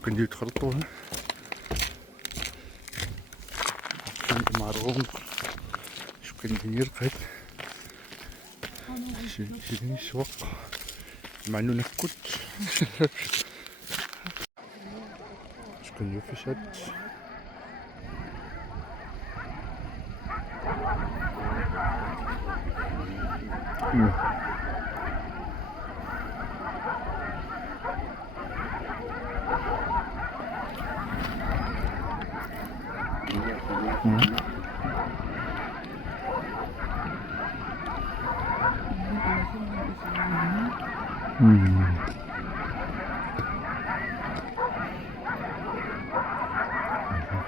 kan je tratto hè. Maar rond. Kan je hier kijk. Zie niet zwak. Maar nu nog goed. Kan je verzet.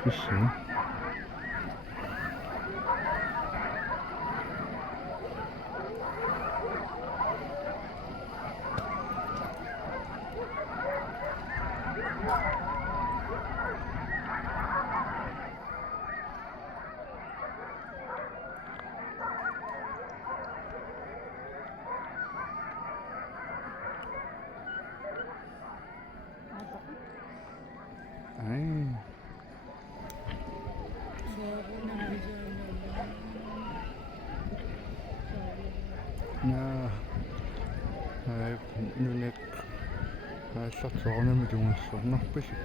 Vissen. Ja, nu net zat zo met jongens nog bezig.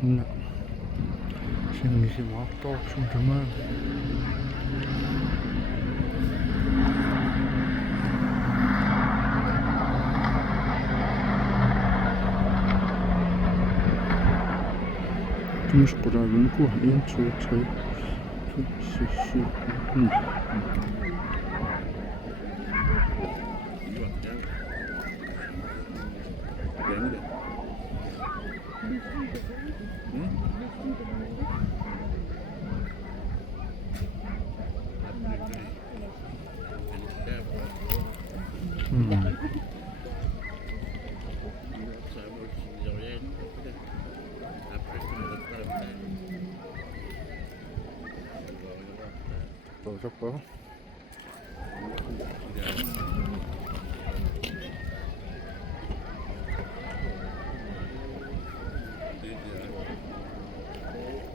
Nou, şimdi bizim hafta olsun tamam. Temos coragem no corrente, 1, 2, 3, 4, 5, 6, 7, 8.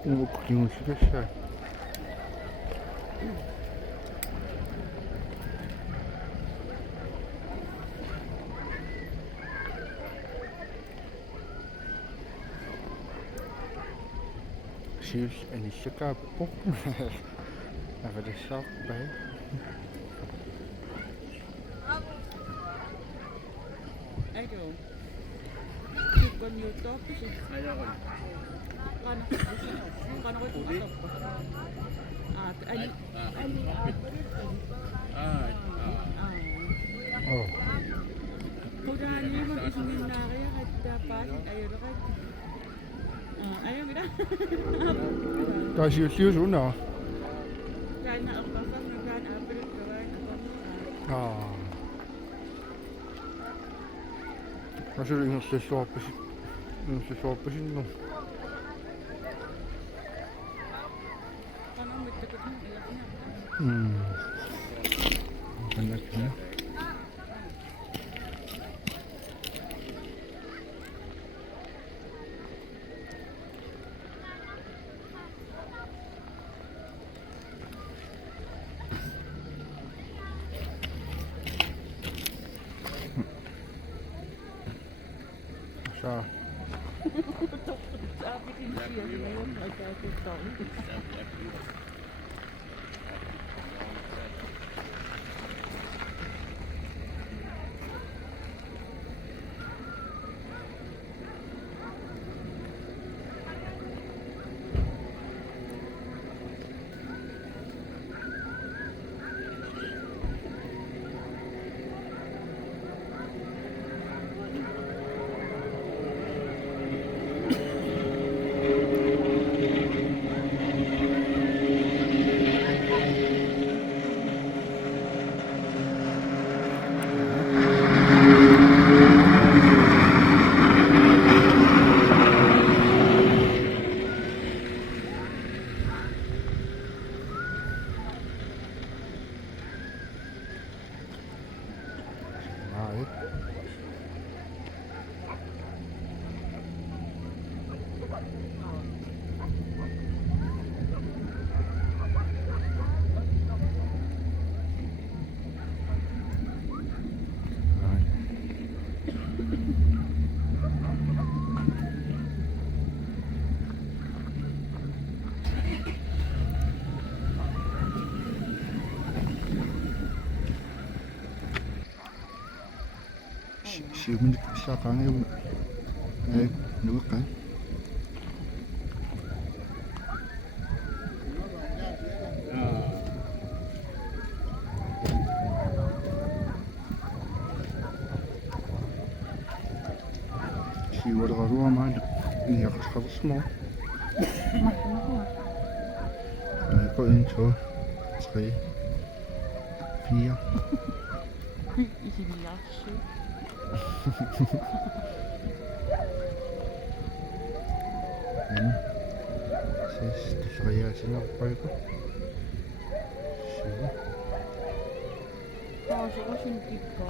Okuyun süreçler. Zie en die stukken op. Even de zak bij. Ayo. Kon YouTube sih. Ayo. Kan ako tumatok. Oh. Kudahan niyo mag-isingin na kaya kahit dapat ayaw na kahit. Ayaw kita. Daar is je zo nou. Sana ang pasang naghan-apel kawan ako. Ah. Maar zullen we nog steeds wel precies nog. Kanang magtakot mo ilak na. Enak ya. Zo. Sabi din siya ngayon magkakitong. Nej. Siumin siakang yung nukan. Siwala ka ruaman. Iyak ka små. Jag går in 2, 3, 4. Ikke de jakse. Men sist så jeg sin opbygger. 7. Også en dybde.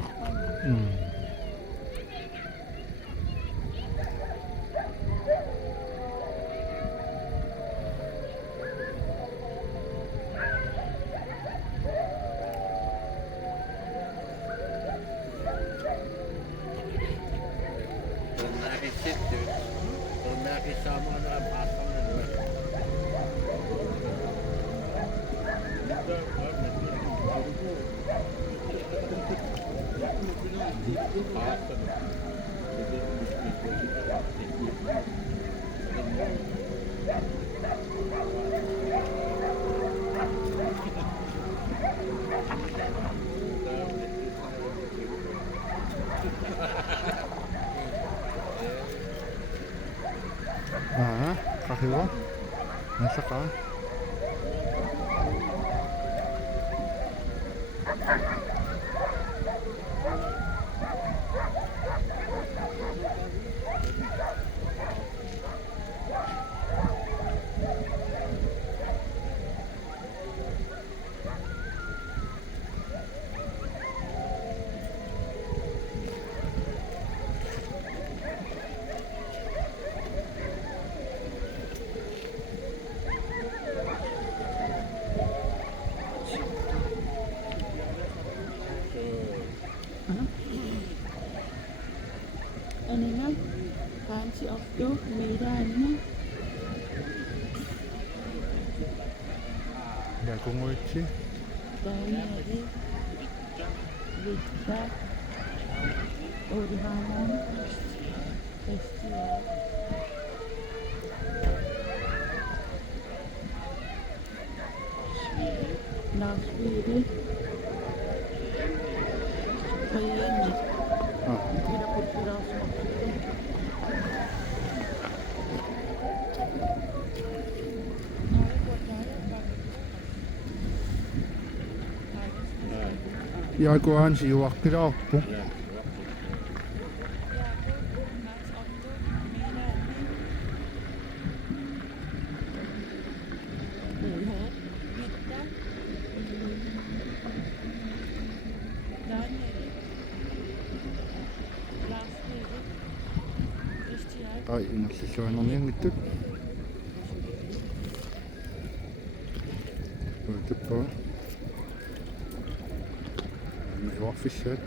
Kakiwa. Nasa ka. Ano na? Fancy of you, meron na. Jako ngolci. Dahil Lidda, Orihanan, Festival. Nasviri. Payeni. Pinapagpiraw sa Jakohan siuakkira oppu. Ai, innerlissuannerniangittut. Uituppa. Juoffisseet.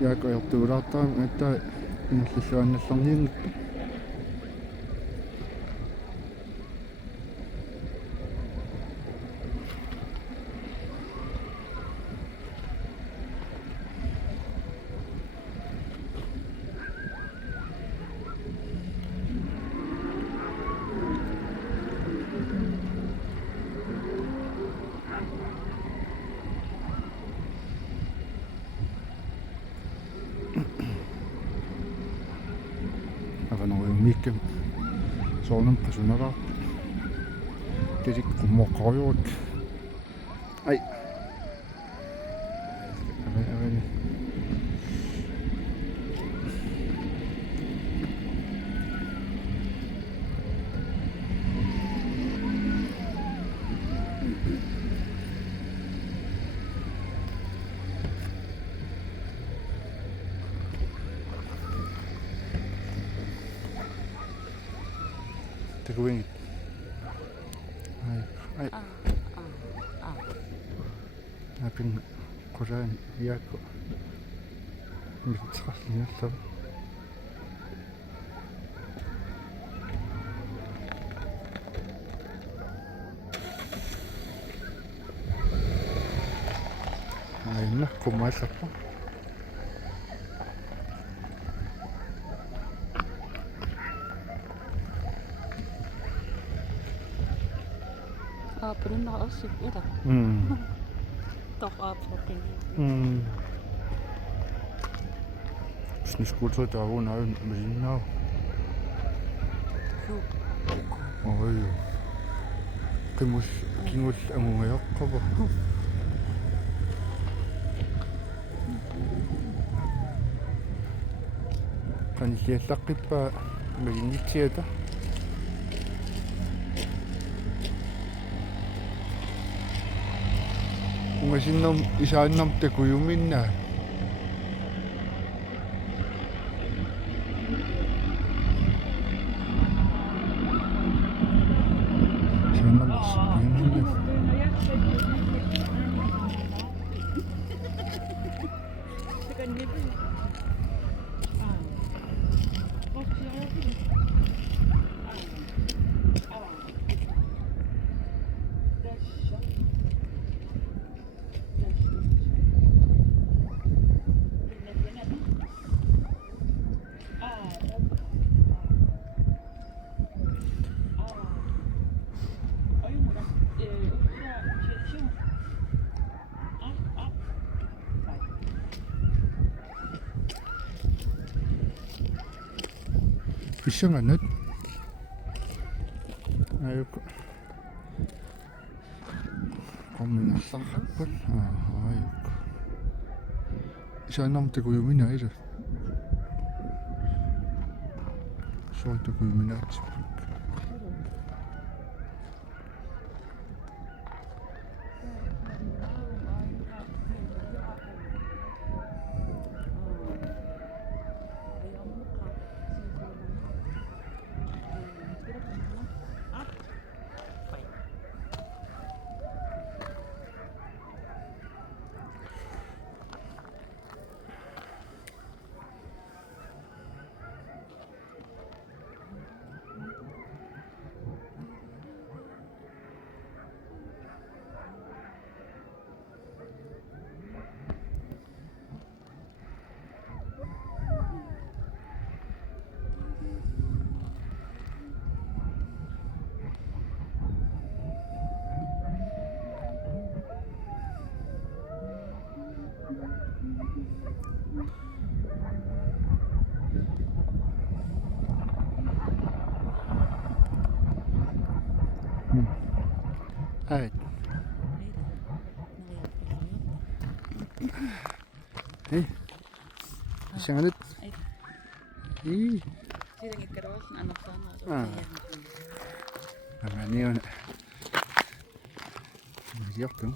Jako johtuudauttaa, että innerlissuannellarniangittut. Mikä Suomen personara tietysti kummokaajot. Ai. Taguingit. Ay. Napin Qur'an yaako. Mitsaqarlinallava. Ayna kumaasappa. Pero nakausip ito. Talk up, okay. Snuskuuter taavun aun masinnaa. Oi. Kingus angungayaqqava. Qanissiallaqqippa maginnitsiata. Ungasinnam isaannam takuyuminnaa. Issanganat. Ayoko. Qomminarlarput. Ayoko. Isannam takuyumina ila. Suot takuyuminaatsi. Ay. Hey. Issanganat. Ih. Sila ngikaroon na anak sana. Amani on. Yaqtum.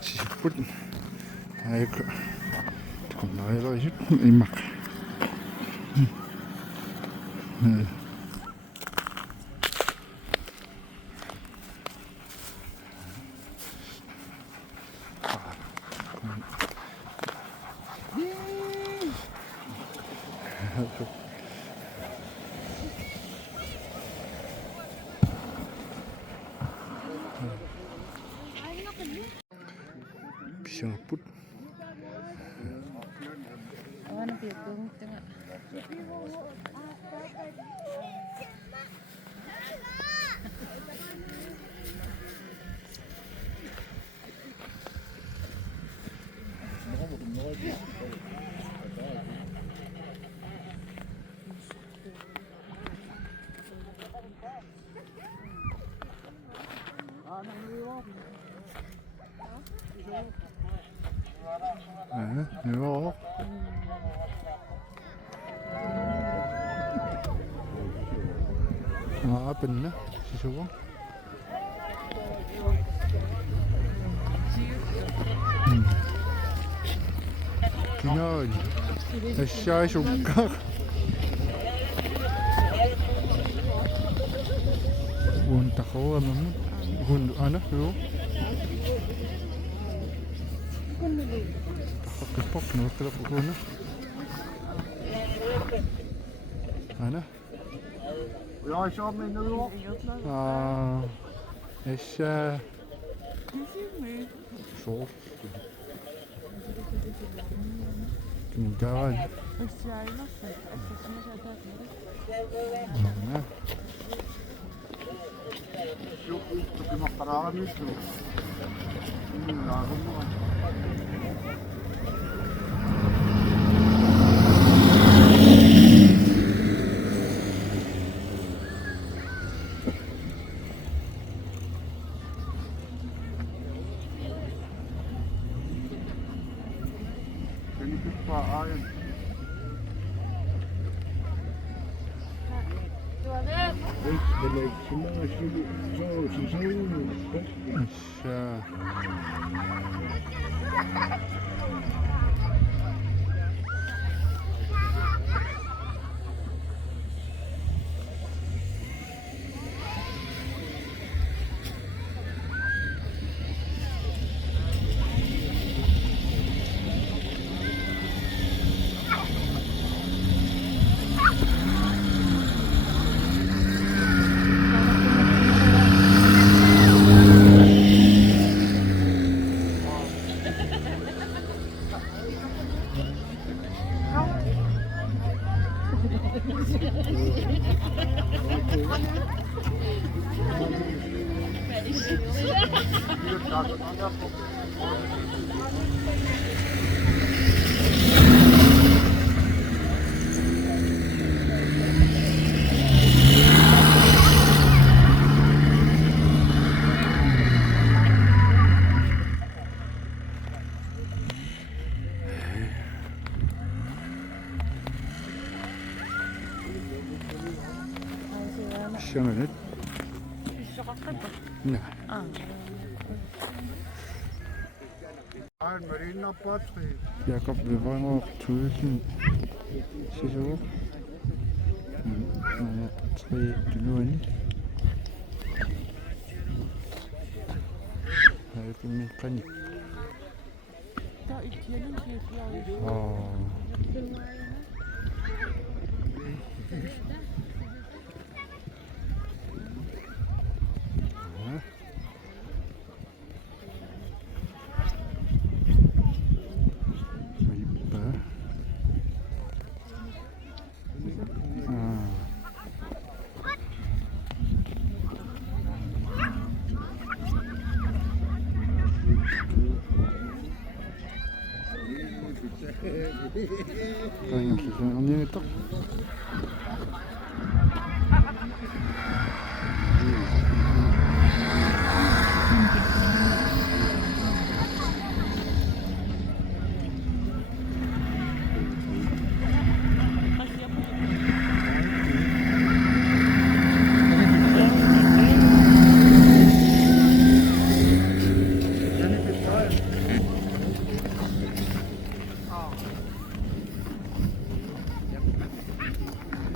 Siput. Ayok. Tukumnaila yut imak. Pisangput. Ano piyagong tanga. Ja. Apen na, sisuwa. Kinain. Asya sukak. Kolla Mahmoud. Hund ana jo. Taxaqi pop nokala fukuna. Ana. Ja, ich habe mir nur. ايش شوف من داعي Yok, çok bir kararı mı istiyor? Lazım mı? Seni tutma, ayın. Demek şimdi sağ olsun sağ olun. ايش شملت نعم Ayın Marina Patri. Jakob, wir wollen auch töten. Sicher. Zwei Dünungen. Halten mit Panik. Oh. Kayın sesini anlayın tak.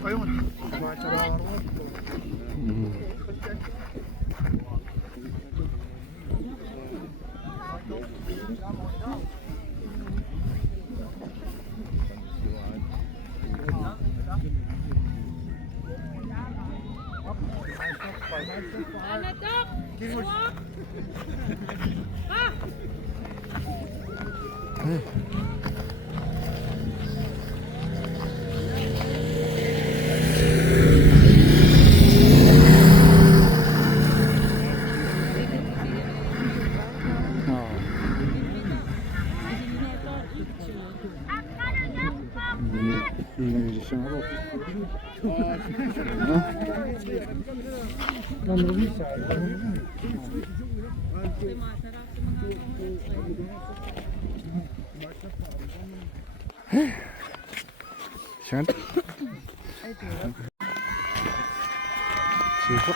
Ayun. Maçlar var. İngilizcesine bak. Sen? Siapa?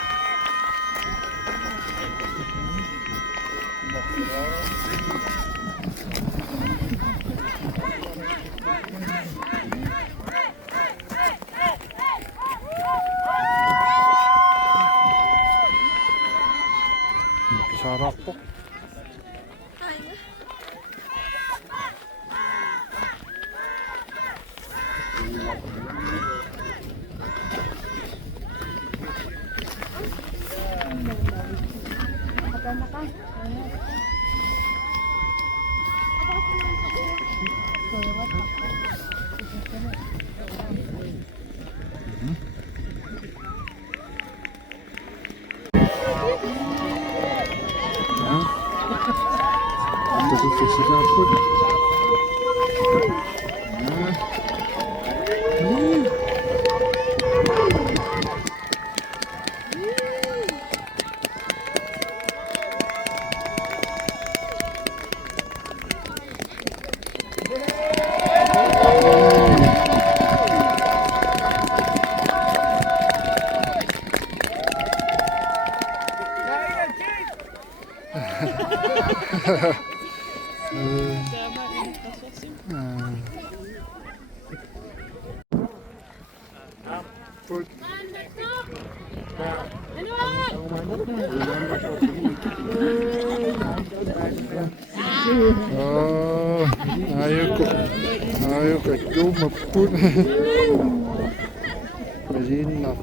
kaput. Oh, ayaw ka dumapun. Malinap.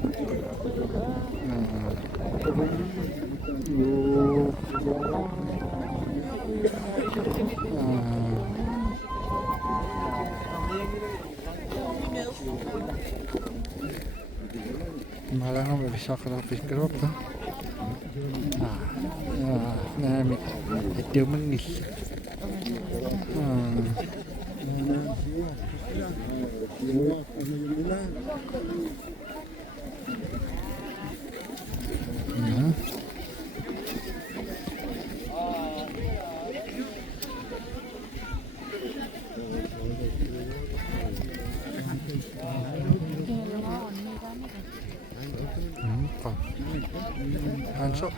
Malah nggak bisa kerapis kerap kan? Nah, itu manis.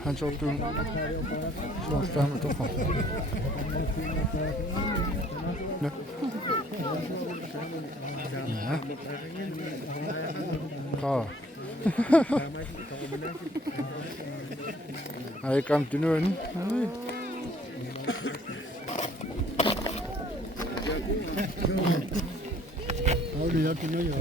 Han såg du så fram och tog. Ja. Ja. Hij kan het doen. Oh, die heb je nu, ja.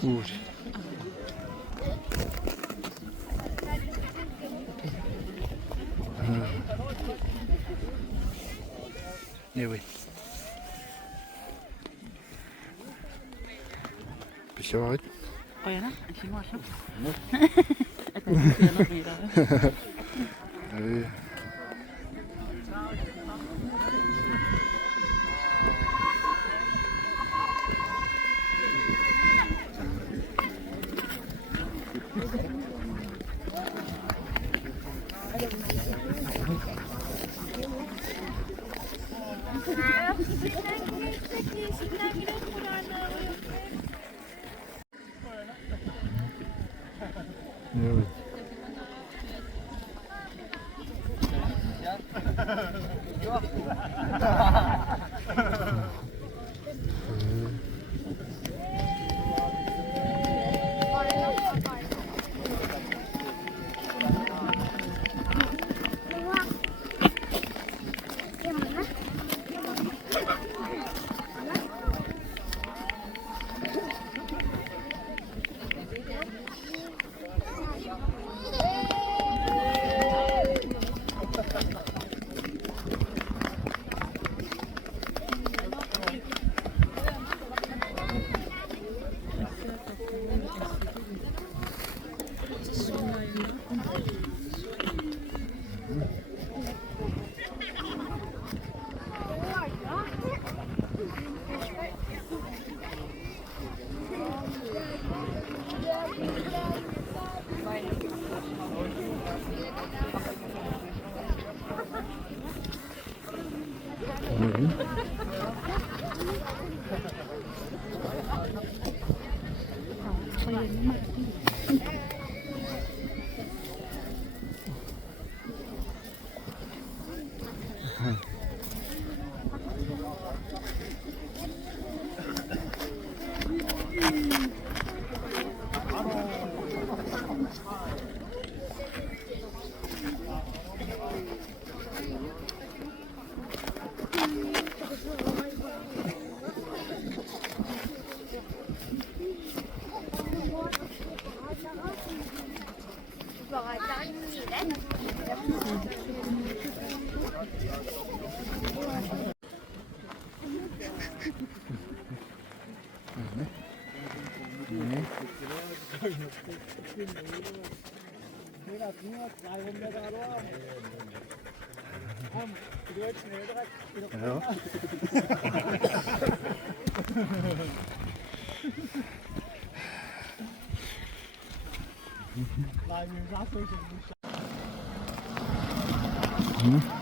Gut. Nee, oui. Bist du bereit? O yan na, ang simo siya. At ang siya na pira. Nee, oui. Ja. Mhm.